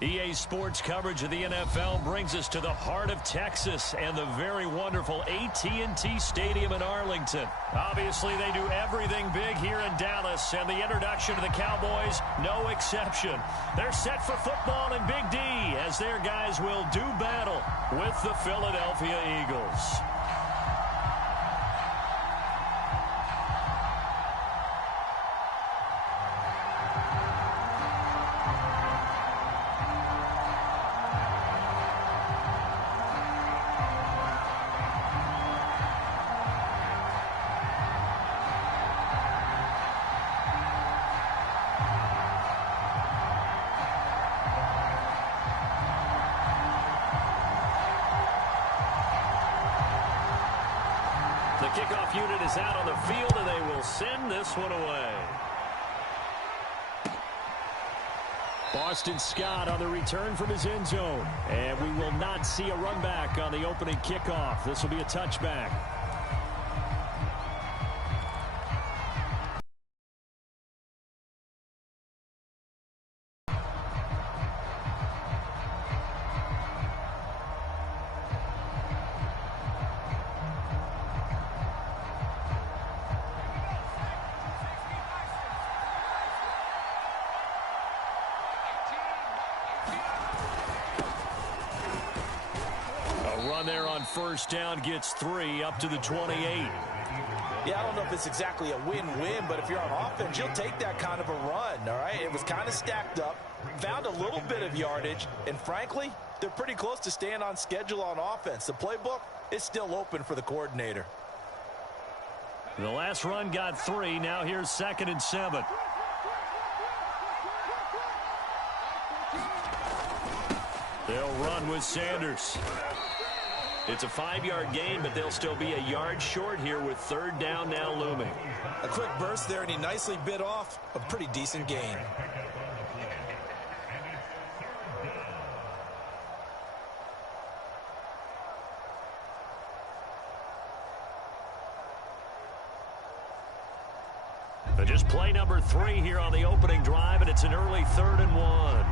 EA Sports coverage of the NFL brings us to the heart of Texas and the very wonderful AT&T Stadium in Arlington. Obviously, they do everything big here in Dallas, and the introduction to the Cowboys, no exception. They're set for football in Big D as their guys will do battle with the Philadelphia Eagles. The kickoff unit is out on the field, and they will send this one away. Boston Scott on the return from his end zone. And we will not see a run back on the opening kickoff. This will be a touchback. Run there on first down gets 3 up to the 28. Yeah, I don't know if it's exactly a win-win, but if you're on offense, you'll take that kind of a run, all right? It was kind of stacked up, found a little bit of yardage, and frankly, they're pretty close to staying on schedule on offense. The playbook is still open for the coordinator. The last run got 3. Now here's 2nd and 7. They'll run with Sanders. It's a 5-yard gain, but they'll still be a yard short here with 3rd down now looming. A quick burst there, and he nicely bit off a pretty decent gain. Just play number 3 here on the opening drive, and it's an early 3rd and 1.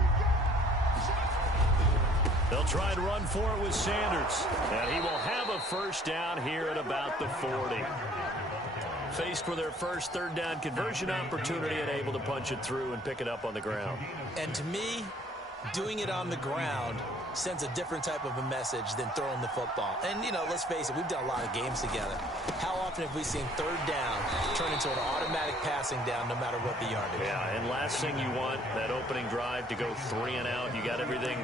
They'll try and run for it with Sanders. And he will have a first down here at about the 40. Faced with their first 3rd down conversion opportunity and able to punch it through and pick it up on the ground. And to me, doing it on the ground sends a different type of a message than throwing the football. And, you know, let's face it, we've done a lot of games together. How often have we seen 3rd down turn into an automatic passing down no matter what the yardage? Yeah, and last thing you want, that opening drive to go 3 and out. You got everything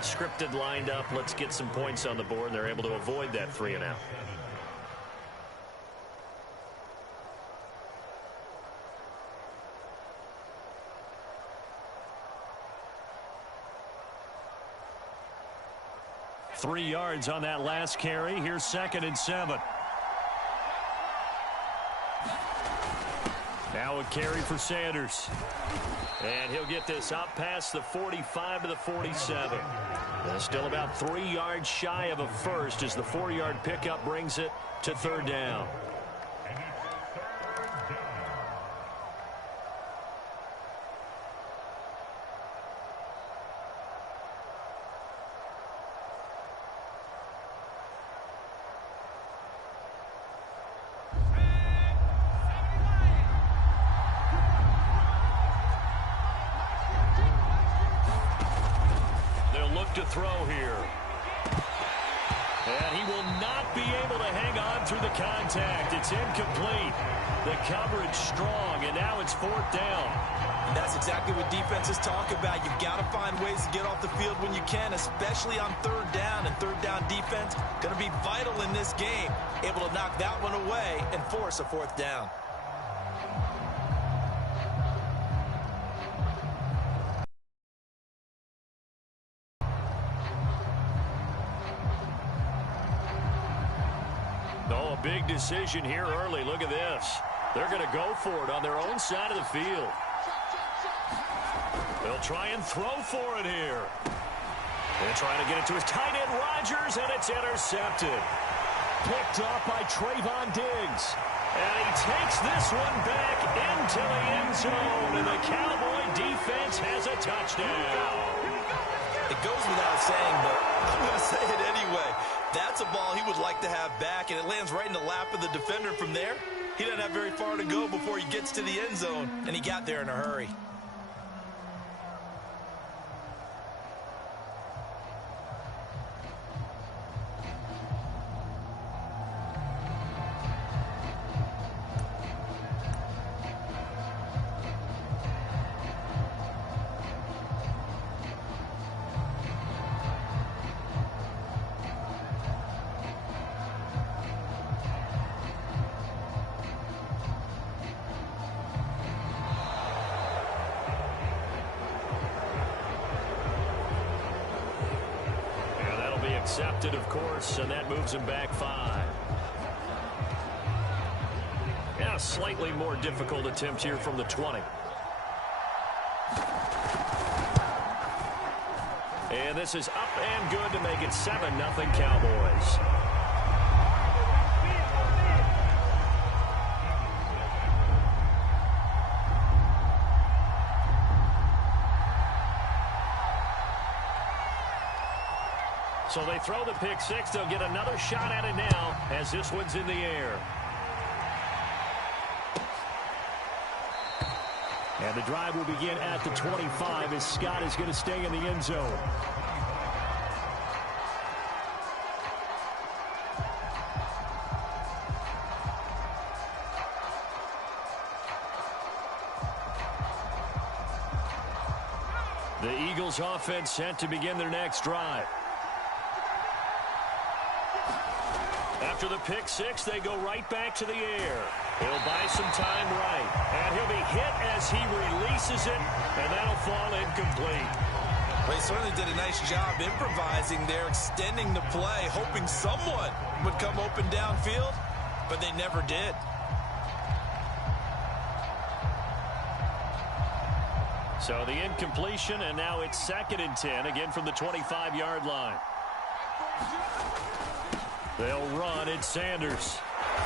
scripted, lined up. Let's get some points on the board, and they're able to avoid that 3 and out. Three yards on that last carry. Here's 2nd and 7. Now a carry for Sanders. And he'll get this up past the 45 to the 47. Still about 3 yards shy of a first as the 4-yard pickup brings it to 3rd down. To throw here. And he will not be able to hang on through the contact. It's incomplete. The coverage strong, and now it's 4th down. And that's exactly what defenses talk about. You've got to find ways to get off the field when you can, especially on 3rd down. And 3rd down defense going to be vital in this game. Able to knock that one away and force a 4th down. Big decision here early. Look at this. They're going to go for it on their own side of the field. They'll try and throw for it here. They're trying to get it to his tight end, Rodgers, and it's intercepted. Picked off by Trayvon Diggs. And he takes this one back into the end zone, and the Cowboy defense has a touchdown. It goes without saying, but I'm going to say it anyway. That's a ball he would like to have back, and it lands right in the lap of the defender from there. He doesn't have very far to go before he gets to the end zone, and he got there in a hurry. Accepted, of course, and that moves him back 5. Yeah, slightly more difficult attempt here from the 20. And this is up and good to make it 7-0 Cowboys. So they throw the pick 6. They'll get another shot at it now as this one's in the air. And the drive will begin at the 25 as Scott is going to stay in the end zone. The Eagles offense set to begin their next drive. After the pick 6, they go right back to the air. He'll buy some time right. And he'll be hit as he releases it, and that'll fall incomplete. Well, he certainly did a nice job improvising there, extending the play, hoping someone would come open downfield, but they never did. So the incompletion, and now it's 2nd and 10, again from the 25-yard line. They'll run it, Sanders.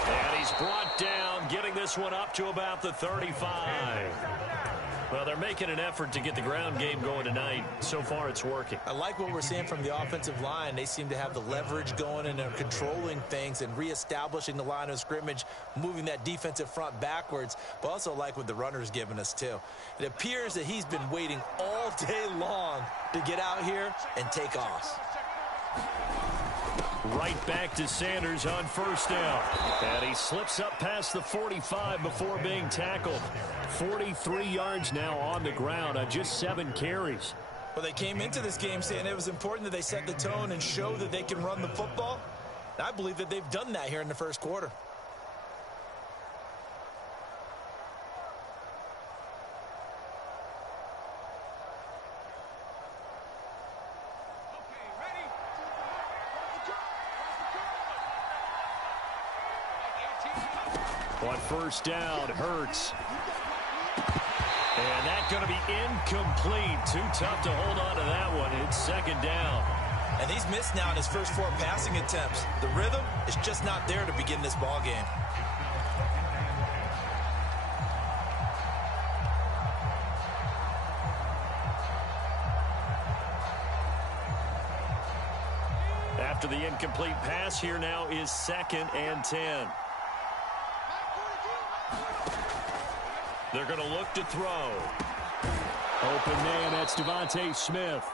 And he's brought down, getting this one up to about the 35. Well, they're making an effort to get the ground game going tonight. So far, it's working. I like what we're seeing from the offensive line. They seem to have the leverage going, and they're controlling things and reestablishing the line of scrimmage, moving that defensive front backwards, but also like what the runner's giving us, too. It appears that he's been waiting all day long to get out here and take off. Right back to Sanders on 1st down. And he slips up past the 45 before being tackled. 43 yards now on the ground on just 7 carries. Well, they came into this game saying it was important that they set the tone and show that they can run the football. And I believe that they've done that here in the first quarter. On 1st down, Hurts. And that's going to be incomplete. Too tough to hold on to that one. It's 2nd down. And he's missed now in his first 4 passing attempts. The rhythm is just not there to begin this ball game. After the incomplete pass, here now is 2nd and 10. They're going to look to throw. Open man, that's Devontae Smith.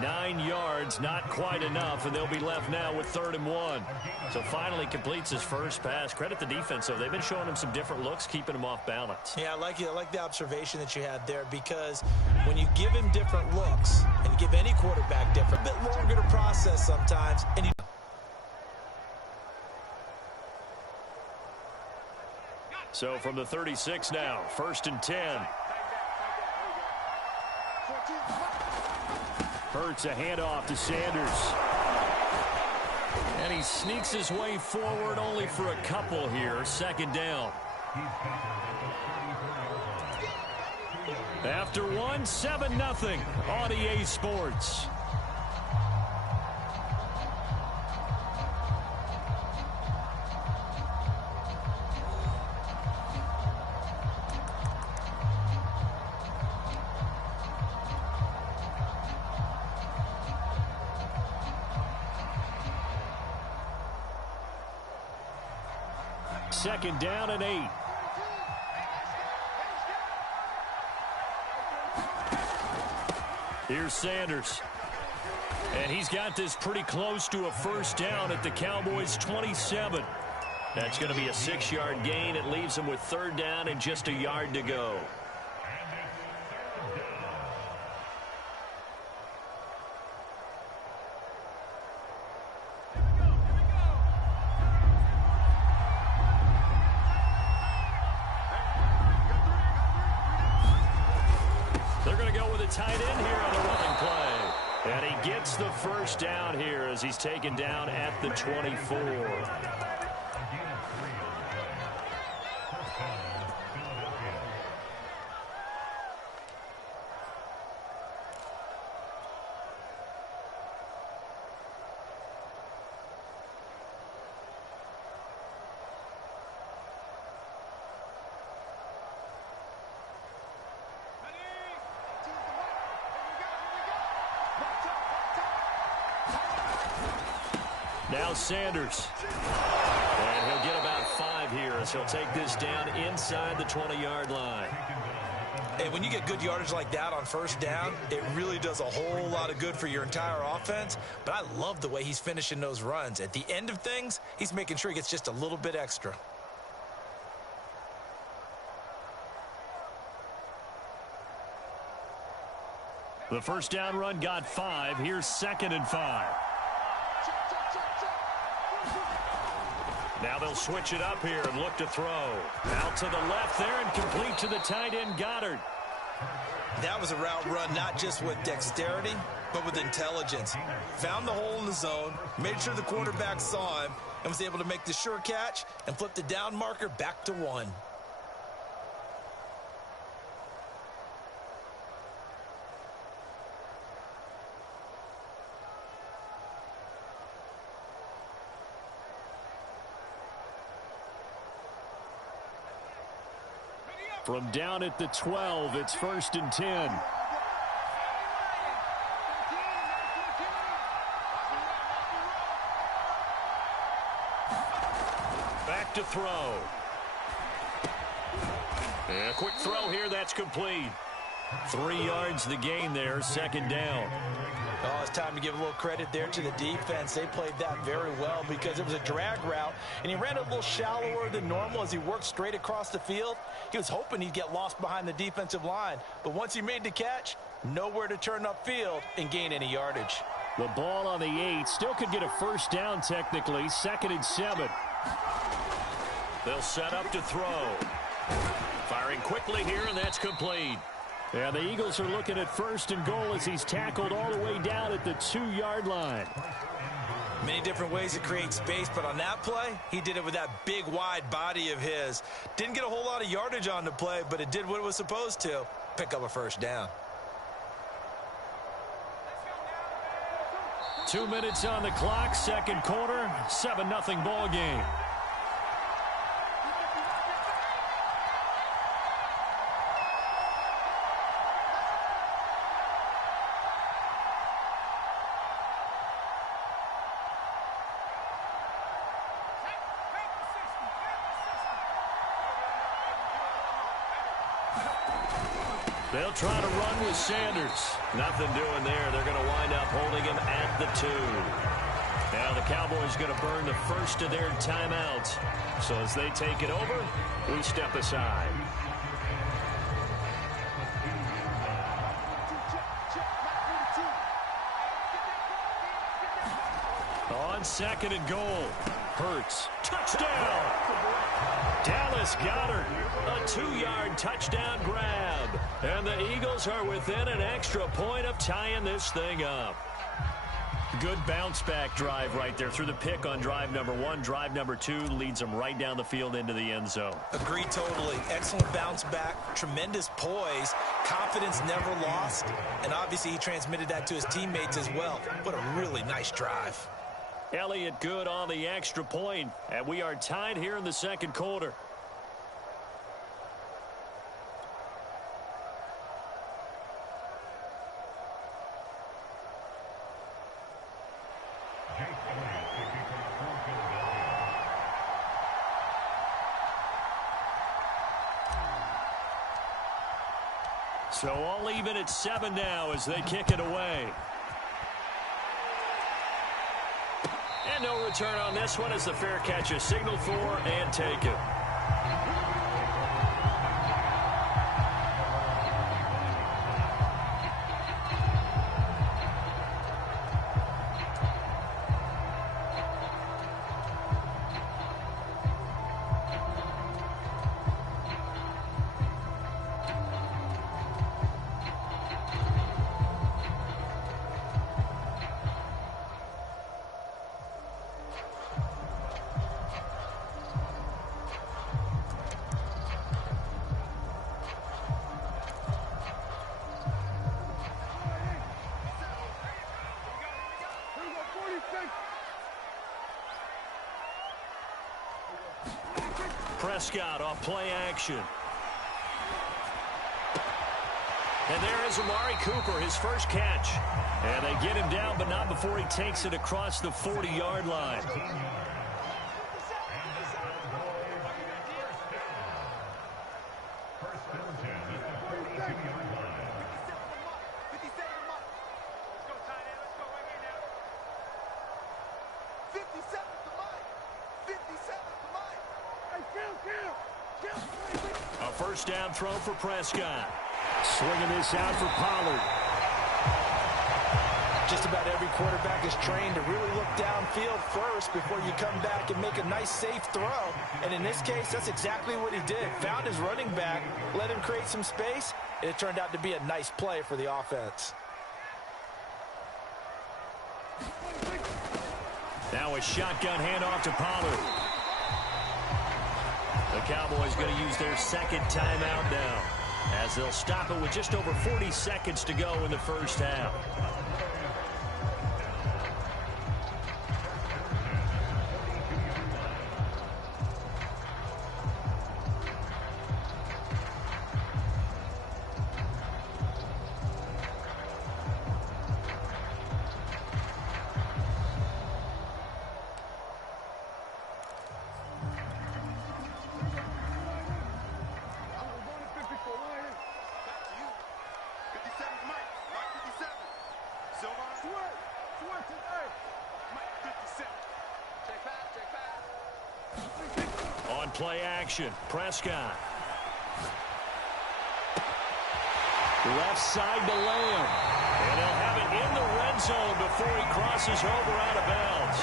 9 yards, not quite enough, and they'll be left now with 3rd and 1. So finally completes his first pass. Credit the defense, though. They've been showing him some different looks, keeping him off balance. Yeah, I like the observation that you had there, because when you give him different looks and give any quarterback different, a bit longer to process sometimes, and you So from the 36 now, 1st and 10. Hurts a handoff to Sanders. And he sneaks his way forward only for a couple here. 2nd down. After 1, 7-0 on EA Sports. 2nd down and 8. Here's Sanders. And he's got this pretty close to a 1st down at the Cowboys' 27. That's going to be a 6-yard gain. It leaves them with 3rd down and just a yard to go. They're going to go with a tight end here on the running play. And he gets the 1st down here as he's taken down at the 24. Now Sanders. And he'll get about 5 here as he'll take this down inside the 20-yard line. And when you get good yardage like that on 1st down, it really does a whole lot of good for your entire offense. But I love the way he's finishing those runs. At the end of things, he's making sure he gets just a little bit extra. The 1st down run got 5. Here's 2nd and 5. Now they'll switch it up here and look to throw. Out to the left there and complete to the tight end, Goddard. That was a route run not just with dexterity, but with intelligence. Found the hole in the zone, made sure the quarterback saw him, and was able to make the sure catch and flip the down marker back to 1. From down at the 12, it's 1st and 10. Back to throw. And a quick throw here, that's complete. 3 yards the gain there, 2nd down. Oh, it's time to give a little credit there to the defense. They played that very well because it was a drag route, and he ran a little shallower than normal as he worked straight across the field. He was hoping he'd get lost behind the defensive line, but once he made the catch, nowhere to turn upfield and gain any yardage. The ball on the 8, still could get a 1st down technically, 2nd and 7. They'll set up to throw. Firing quickly here, and that's complete. Yeah, the Eagles are looking at 1st and goal as he's tackled all the way down at the 2-yard line. Many different ways to create space, but on that play, he did it with that big, wide body of his. Didn't get a whole lot of yardage on the play, but it did what it was supposed to, pick up a 1st down. 2 minutes on the clock, 2nd quarter, 7-0 ball game. They'll try to run with Sanders. Nothing doing there. They're going to wind up holding him at the 2. Now the Cowboys going to burn the 1st of their timeouts. So as they take it over, we step aside. On 2nd and goal. Hurts. Touchdown! Dallas Goedert, a 2-yard touchdown grab. And the Eagles are within an extra point of tying this thing up. Good bounce-back drive right there through the pick on drive number 1. Drive number 2 leads them right down the field into the end zone. Agreed totally. Excellent bounce back, tremendous poise, confidence never lost, and obviously he transmitted that to his teammates as well. What a really nice drive. Elliott good on the extra point, and we are tied here in the 2nd quarter. So all even at 7 now as they kick it away. And no return on this one as the fair catch is signaled for and taken. Prescott off play action. And there is Amari Cooper, his first catch. And they get him down, but not before he takes it across the 40-yard line. A first down throw for Prescott. Swinging this out for Pollard. Just about every quarterback is trained to really look downfield first before you come back and make a nice, safe throw. And in this case, that's exactly what he did. Found his running back, let him create some space, and it turned out to be a nice play for the offense. Now a shotgun handoff to Pollard. The Cowboys going to use their second timeout now, as they'll stop it with just over 40 seconds to go in the first half. On play action, Prescott. Left side to Lamb. And he'll have it in the red zone before he crosses over out of bounds.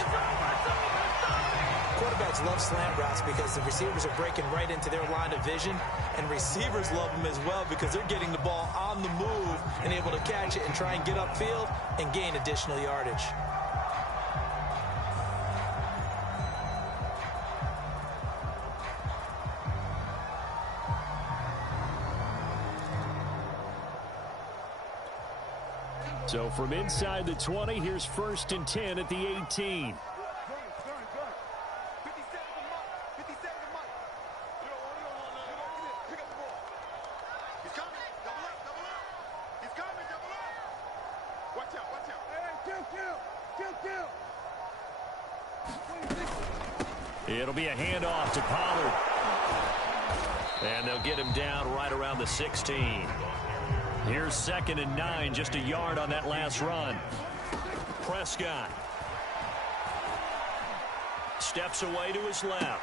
Quarterbacks love slant routes because the receivers are breaking right into their line of vision, and receivers love them as well because they're getting the ball on the move and able to catch it and try and get upfield and gain additional yardage. So from inside the 20, here's 1st and 10 at the 18. It'll be a handoff to Pollard. And they'll get him down right around the 16. Here's 2nd and 9, just a yard on that last run. Prescott steps away to his left.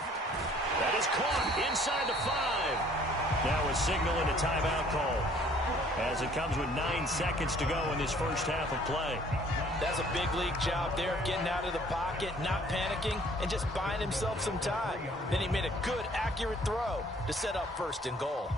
That is caught inside the 5. Now a signal and a timeout call, as it comes with 9 seconds to go in this first half of play. That's a big league job there of getting out of the pocket, not panicking, and just buying himself some time. Then he made a good, accurate throw to set up 1st and goal.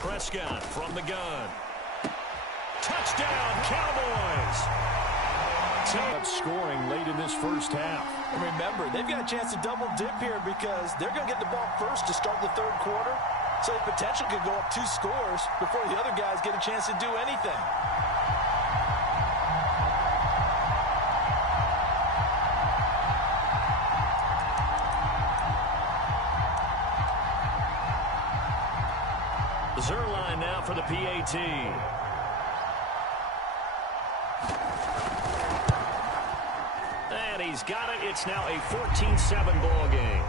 Prescott from the gun. Touchdown, Cowboys! Up scoring late in this first half. And remember, they've got a chance to double dip here because they're going to get the ball first to start the third quarter. So the potential could go up 2 scores before the other guys get a chance to do anything. Zerline now for the PAT. And he's got it. It's now a 14-7 ball game.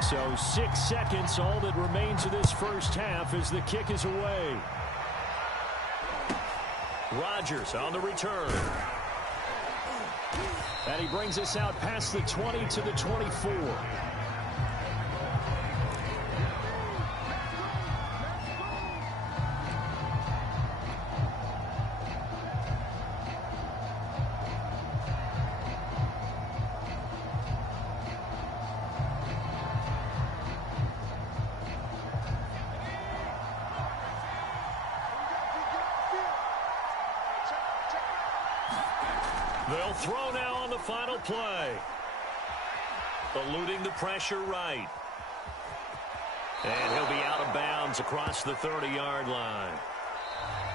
So 6 seconds, all that remains of this first half as the kick is away. Rodgers on the return. And he brings us out past the 20 to the 24. They'll throw now on the final play. Eluding the pressure right. And he'll be out of bounds across the 30-yard line.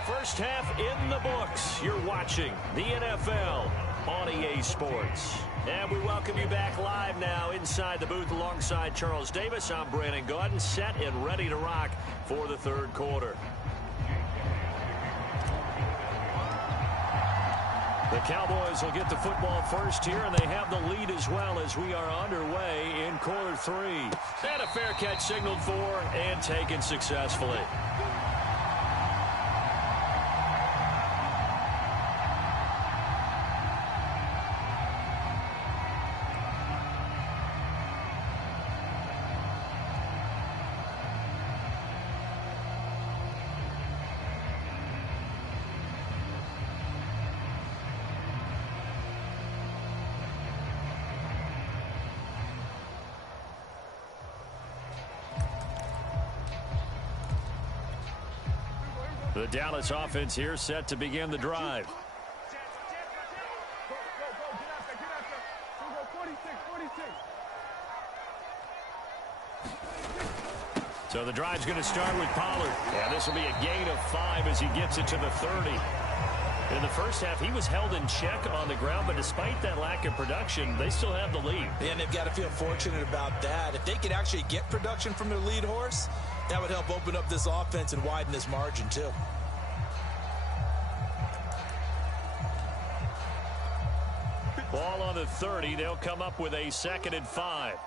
First half in the books. You're watching the NFL on EA Sports. And we welcome you back live now inside the booth alongside Charles Davis. I'm Brandon Gaudin, set and ready to rock for the third quarter. The Cowboys will get the football first here, and they have the lead as well as we are underway in quarter 3. And a fair catch signaled for and taken successfully. The Dallas offense here set to begin the drive. So the drive's going to start with Pollard. And this will be a gain of 5 as he gets it to the 30. In the first half, he was held in check on the ground, but despite that lack of production, they still have the lead. And they've got to feel fortunate about that. If they could actually get production from their lead horse, that would help open up this offense and widen this margin, too. Ball on the 30. They'll come up with a 2nd and 5.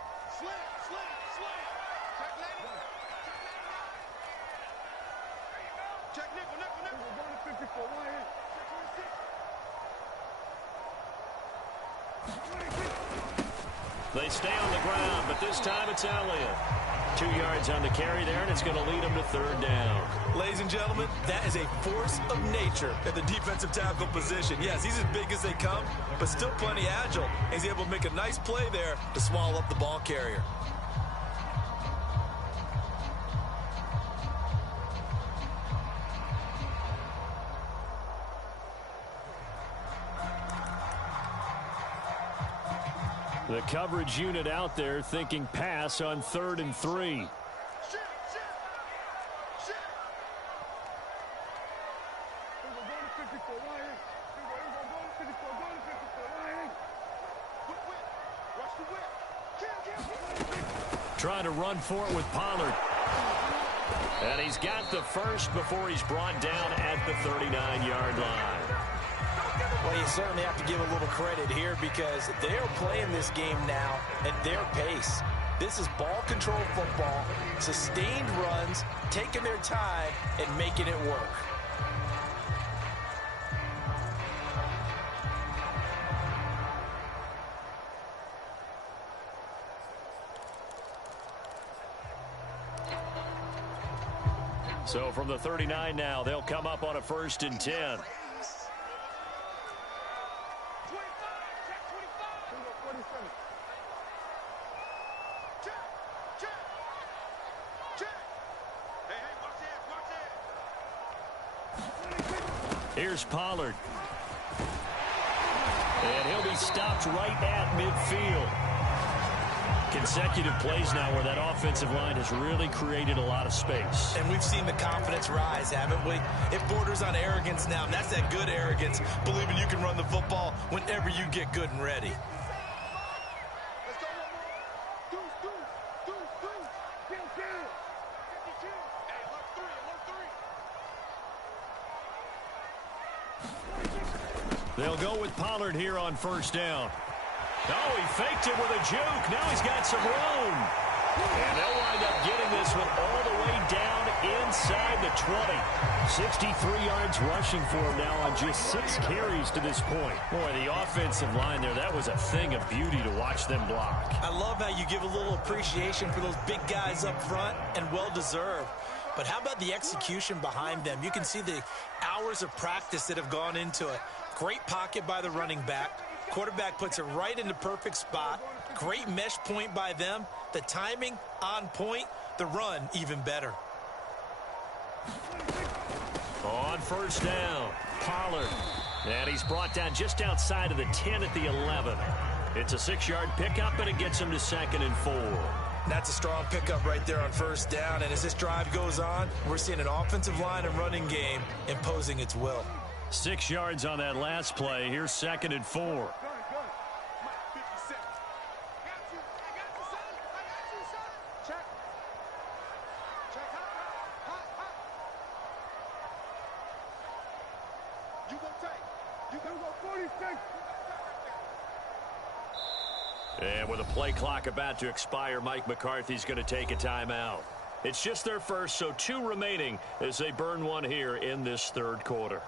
They stay on the ground, but this time it's Elliott. 2 yards on the carry there, and it's going to lead them to 3rd down. Ladies and gentlemen, that is a force of nature at the defensive tackle position. Yes, he's as big as they come, but still plenty agile. He's able to make a nice play there to swallow up the ball carrier. The coverage unit out there thinking pass on 3rd and 3. Trying to run for it with Pollard. And he's got the first before he's brought down at the 39-yard line. Well, you certainly have to give a little credit here because they're playing this game now at their pace. This is ball control football, sustained runs, taking their time, and making it work. So from the 39 now, they'll come up on a 1st and 10. Here's Pollard. And he'll be stopped right at midfield. Consecutive plays now where that offensive line has really created a lot of space. And we've seen the confidence rise, haven't we? It borders on arrogance now, and that's that good arrogance, believing you can run the football whenever you get good and ready. They'll go with Pollard here on first down. Oh, he faked it with a juke. Now he's got some room. And they'll wind up getting this one all the way down inside the 20. 63 yards rushing for him now on just 6 carries to this point. Boy, the offensive line there, that was a thing of beauty to watch them block. I love how you give a little appreciation for those big guys up front, and well-deserved. But how about the execution behind them? You can see the hours of practice that have gone into it. Great pocket by the running back. Quarterback puts it right in the perfect spot. Great mesh point by them. The timing on point. The run even better. On first down, Pollard. And he's brought down just outside of the 10 at the 11. It's a 6-yard pickup, and it gets him to 2nd and 4. That's a strong pickup right there on first down. And as this drive goes on, we're seeing an offensive line and running game imposing its will. 6 yards on that last play. Here's 2nd and 4. And with a play clock about to expire, Mike McCarthy's going to take a timeout. It's just their first, so 2 remaining as they burn one here in this third quarter.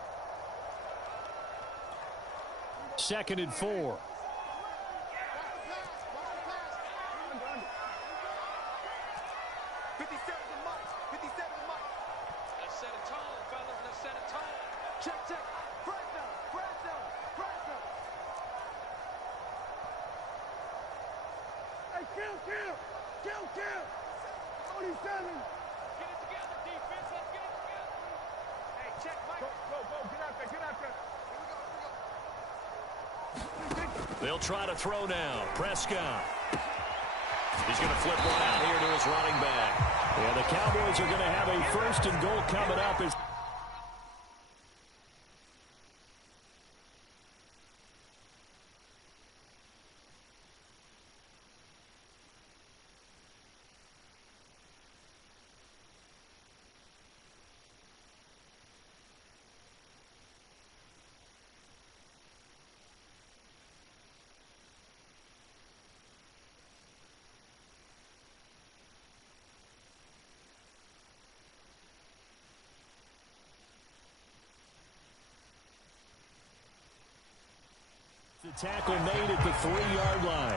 2nd and 4. They'll try to throw now. Prescott. He's going to flip one out here to his running back. And the Cowboys are going to have a 1st and goal coming up. The tackle made at the 3-yard line.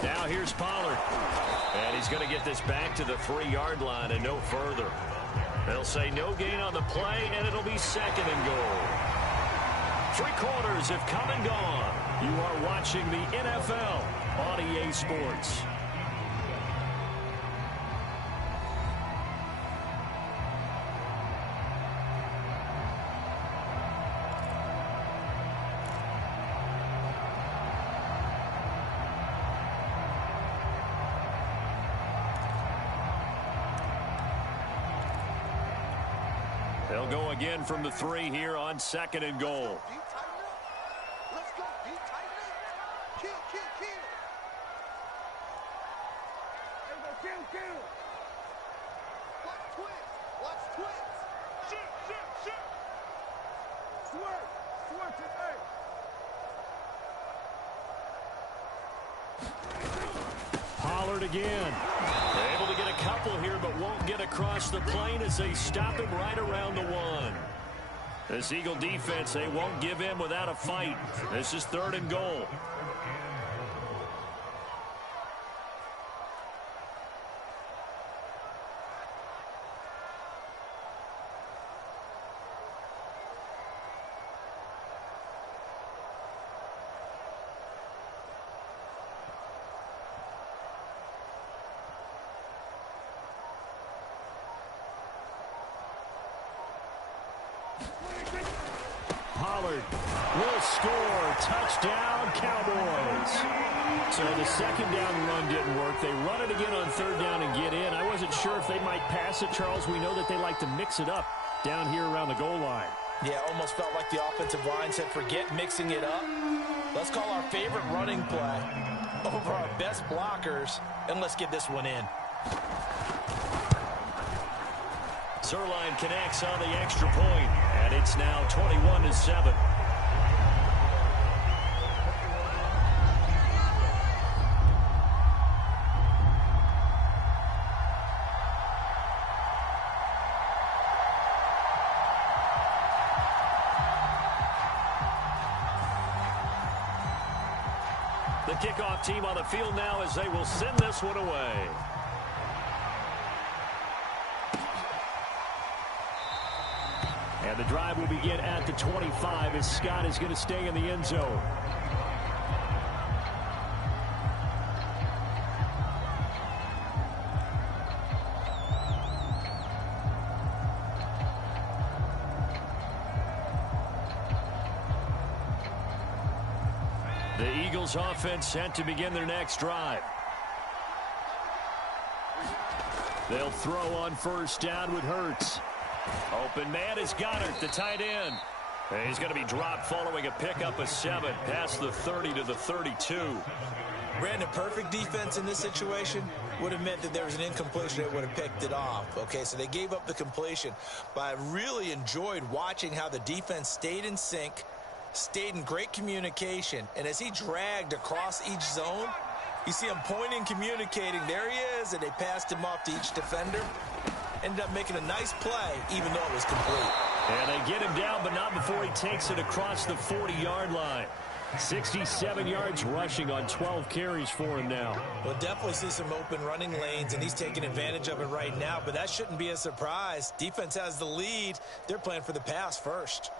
Now here's Pollard. And he's going to get this back to the 3-yard line and no further. They'll say no gain on the play, and it'll be 2nd and goal. 3 quarters have come and gone. You are watching the NFL on EA Sports. They'll go again from the 3 here on 2nd and goal. Let's go. Kill. Kill. twins. Watch twins. Shoot. Swerve today. Pollard again. They're able to get a couple here, but won't get across the plane as they stop him right around the 1. This Eagle defense, they won't give in without a fight. This is 3rd and goal. Pollard will score. Touchdown, Cowboys. So the 2nd down run didn't work. They run it again on 3rd down and get in. I wasn't sure if they might pass it, Charles. We know that they like to mix it up down here around the goal line. Yeah, almost felt like the offensive line said, forget mixing it up. Let's call our favorite running play over our best blockers, and let's get this one in. Zerline connects on the extra point, and it's now 21-7. The kickoff team on the field now as they will send this one away. And the drive will begin at the 25 as Scott is going to stay in the end zone. The Eagles offense set to begin their next drive. They'll throw on 1st down with Hurts. Open man is Goddard, the tight end. And he's going to be dropped following a pickup of 7 past the 30 to the 32. Brandon, perfect defense in this situation would have meant that there was an incompletion that would have picked it off. Okay, so they gave up the completion. But I really enjoyed watching how the defense stayed in sync, stayed in great communication. And as he dragged across each zone, you see him pointing, communicating. There he is, and they passed him off to each defender. Ended up making a nice play, even though it was complete. And they get him down, but not before he takes it across the 40-yard line. 67 yards rushing on 12 carries for him now. We'll definitely see some open running lanes, and he's taking advantage of it right now, but that shouldn't be a surprise. Defense has the lead. They're playing for the pass first.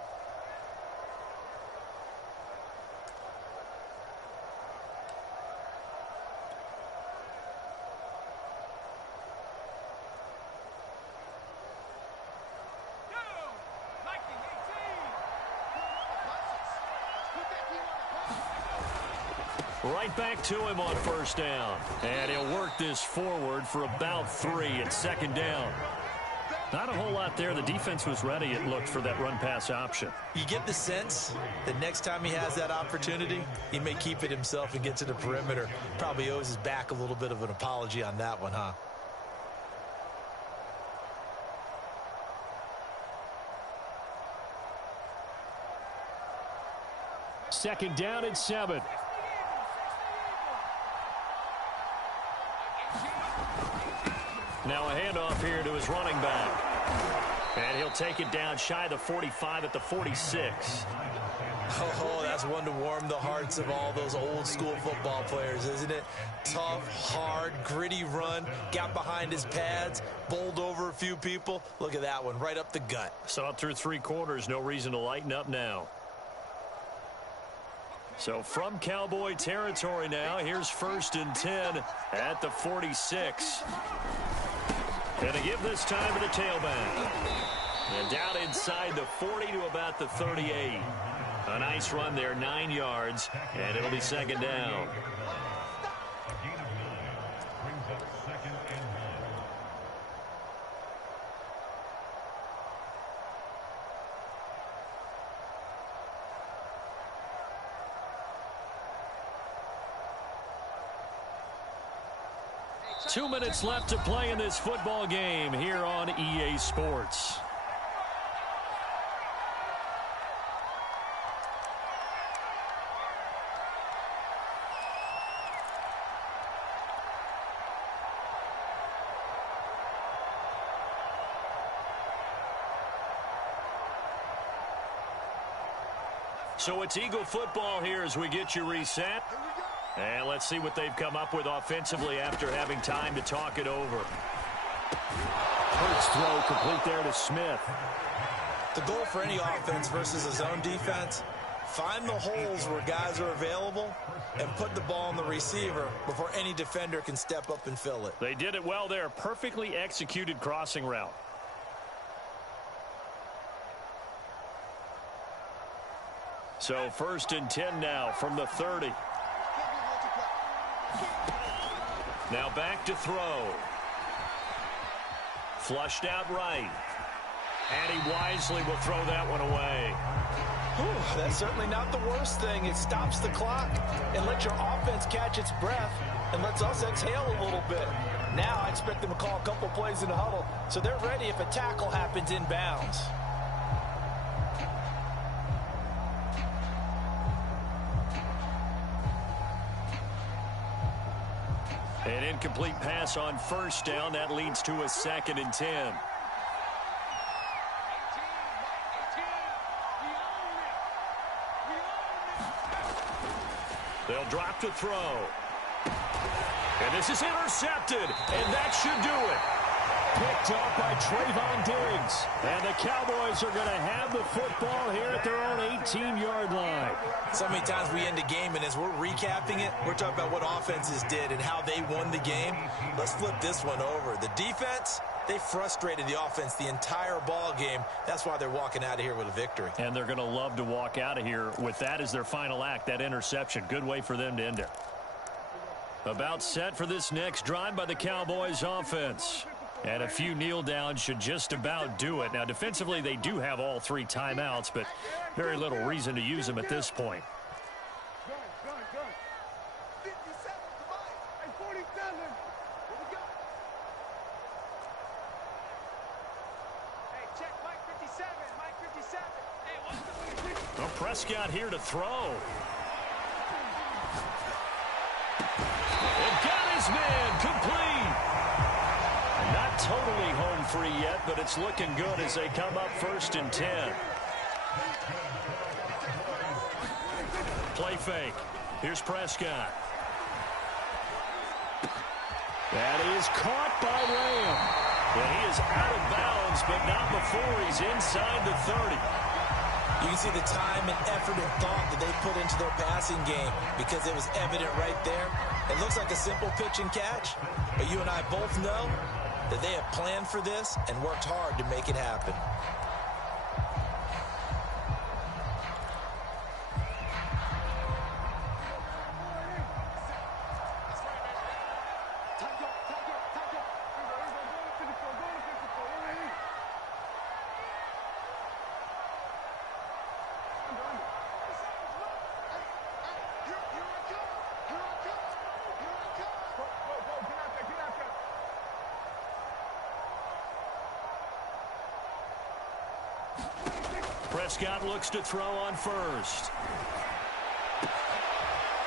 Right back to him on 1st down. And he'll work this forward for about 3 at 2nd down. Not a whole lot there. The defense was ready, it looked, for that run-pass option. You get the sense that next time he has that opportunity, he may keep it himself and get to the perimeter. Probably owes his back a little bit of an apology on that one, huh? Second down and 7. Now a handoff here to his running back. And he'll take it down shy of the 45 at the 46. Oh, that's one to warm the hearts of all those old school football players, isn't it? Tough, hard, gritty run. Got behind his pads, bowled over a few people. Look at that one, right up the gut. Saw it through 3 quarters. No reason to lighten up now. So from Cowboy territory now, here's 1st and 10 at the 46. And to give this time to the tailback. And down inside the 40 to about the 38. A nice run there, 9 yards, and it'll be 2nd down. 2 minutes left to play in this football game here on EA Sports. So it's Eagle football here as we get you reset. And let's see what they've come up with offensively after having time to talk it over. First throw complete there to Smith. The goal for any offense versus a zone defense, find the holes where guys are available and put the ball on the receiver before any defender can step up and fill it. They did it well there. Perfectly executed crossing route. So 1st and 10 now from the 30. Now back to throw. Flushed out right. And he wisely will throw that one away. Whew, that's certainly not the worst thing. It stops the clock and lets your offense catch its breath and lets us exhale a little bit. Now I expect them to call a couple plays in the huddle so they're ready if a tackle happens inbounds. An incomplete pass on 1st down. That leads to a 2nd and 10. They'll drop to throw. And this is intercepted. And that should do it. Picked up by Trayvon Diggs. And the Cowboys are going to have the football here at their own 18-yard line. So many times we end a game, and as we're recapping it, we're talking about what offenses did and how they won the game. Let's flip this one over. The defense, they frustrated the offense the entire ball game. That's why they're walking out of here with a victory. And they're going to love to walk out of here with that as their final act, that interception. Good way for them to end it. About set for this next drive by the Cowboys offense. And a few kneel downs should just about do it. Now, defensively, they do have all 3 timeouts, but very little reason to use them at this point. Good. 57 to Mike. Hey, 47. Here we go. Hey, check Mike 57. Mike 57. Hey, what's the... Well, Prescott here to throw. And got his man complete. Not totally home free yet, but it's looking good as they come up 1st and 10. Play fake. Here's Prescott. That is caught by Lamb. And he is out of bounds, but not before he's inside the 30. You can see the time and effort and thought that they put into their passing game because it was evident right there. It looks like a simple pitch and catch, but you and I both know that they have planned for this and worked hard to make it happen. Prescott looks to throw on 1st.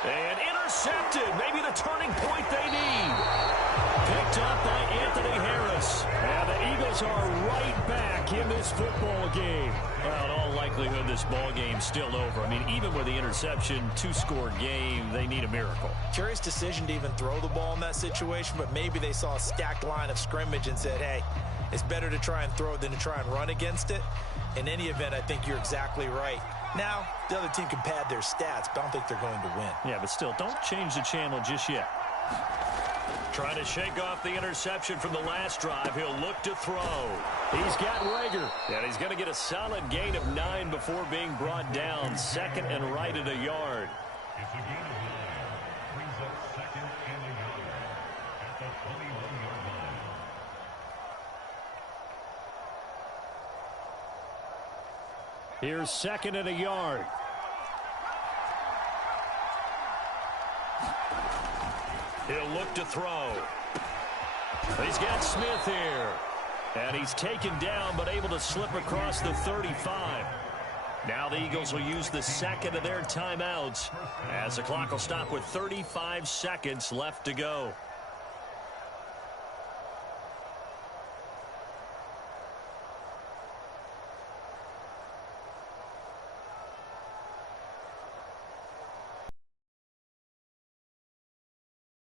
And intercepted. Maybe the turning point they need. Picked up by Anthony Harris. And the Eagles are right back in this football game. Well, in all likelihood, this ball game's still over. I mean, even with the interception, 2-score game, they need a miracle. Curious decision to even throw the ball in that situation, but maybe they saw a stacked line of scrimmage and said, hey, it's better to try and throw than to try and run against it. In any event, I think you're exactly right. Now, the other team can pad their stats, but I don't think they're going to win. Yeah, but still, don't change the channel just yet. Trying to shake off the interception from the last drive. He'll look to throw. He's got Rager. And he's going to get a solid gain of 9 before being brought down. 2nd and right at a yard. It's a gain of 9. Brings up 2nd and a yard at the 21-yard line. Here's 2nd and a yard. He'll look to throw. He's got Smith here. And he's taken down but able to slip across the 35. Now the Eagles will use the second of their timeouts as the clock will stop with 35 seconds left to go.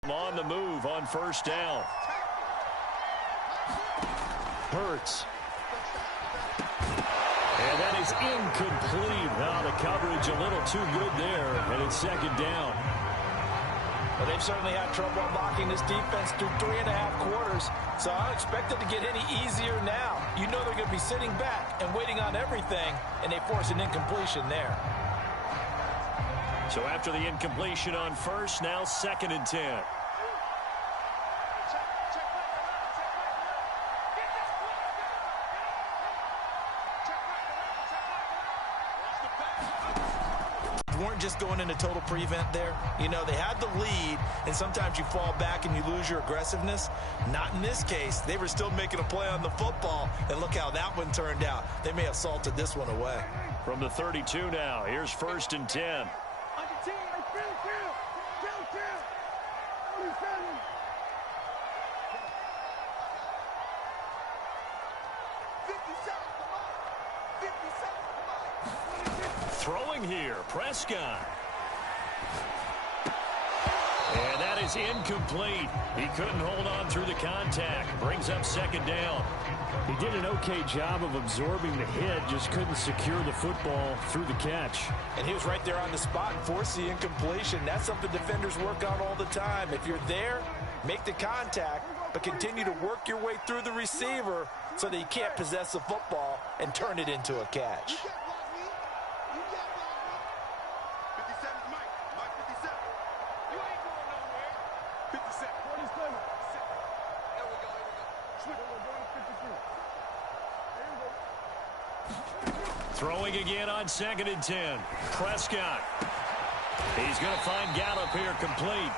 On the move on first down. Hurts. And that is incomplete. Now the coverage a little too good there, and it's second down. Well, they've certainly had trouble unlocking this defense through 3.5 quarters, so I don't expect it to get any easier now. You know they're going to be sitting back and waiting on everything, and they force an incompletion there. So after the incompletion on first, now 2nd and 10. Weren't just going into total prevent there. You know, they had the lead, and sometimes you fall back and you lose your aggressiveness. Not in this case. They were still making a play on the football, and look how that one turned out. They may have salted this one away. From the 32 now, here's 1st and 10. Throwing here, Prescott. And that is incomplete. He couldn't hold on through the contact. Brings up 2nd down. He did an okay job of absorbing the hit, just couldn't secure the football through the catch. And he was right there on the spot and forced the incompletion. That's something defenders work on all the time. If you're there, make the contact, but continue to work your way through the receiver so that you can't possess the football and turn it into a catch. Throwing again on 2nd and 10. Prescott. He's going to find Gallup here complete.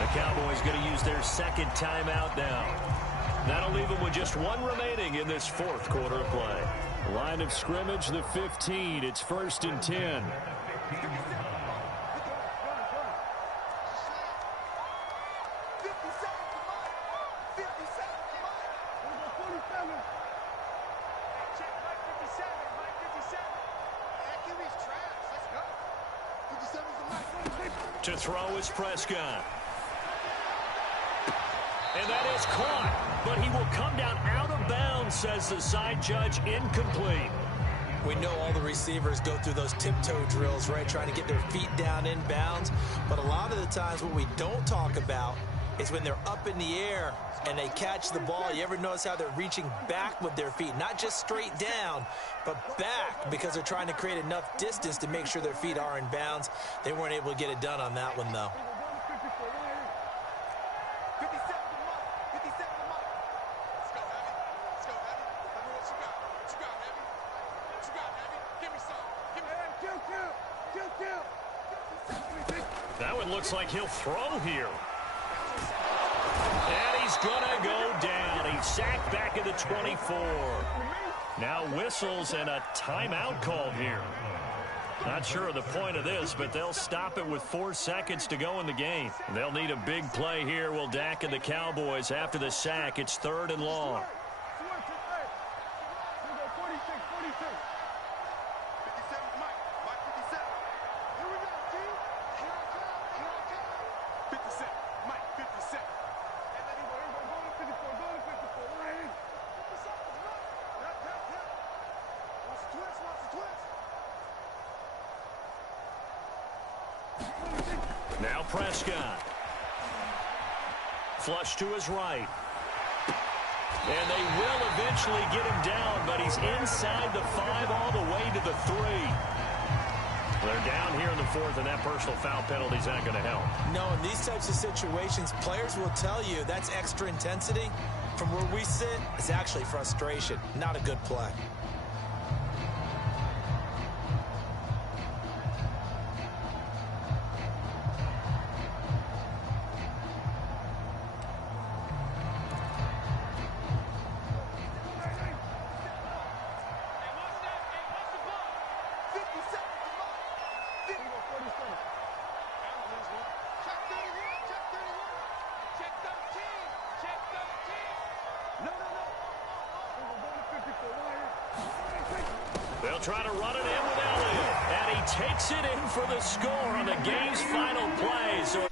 The Cowboys going to use their 2nd timeout now. That'll leave them with just one remaining in this 4th quarter of play. Line of scrimmage, the 15. It's 1st and 10. To throw is Prescott. And that is caught, but he will come down out of bounds, says the side judge, incomplete. We know all the receivers go through those tiptoe drills, right, trying to get their feet down in bounds. But a lot of the times what we don't talk about is when they're up in the air and they catch the ball. You ever notice how they're reaching back with their feet? Not just straight down, but back, because they're trying to create enough distance to make sure their feet are in bounds. They weren't able to get it done on that one, though. That one looks like he'll throw here. And he's going to go down. He's sacked back at the 24. Now whistles and a timeout called here. Not sure of the point of this, but they'll stop it with 4 seconds to go in the game. They'll need a big play here. Will Dak and the Cowboys after the sack. It's 3rd and long. Now Prescott. Flush to his right. And they will eventually get him down, but he's inside the 5 all the way to the 3. They're down here in the 4th, and that personal foul penalty is not going to help. No, in these types of situations, players will tell you that's extra intensity. From where we sit, it's actually frustration. Not a good play. They'll try to run it in with Elliott. And he takes it in for the score on the game's final play. So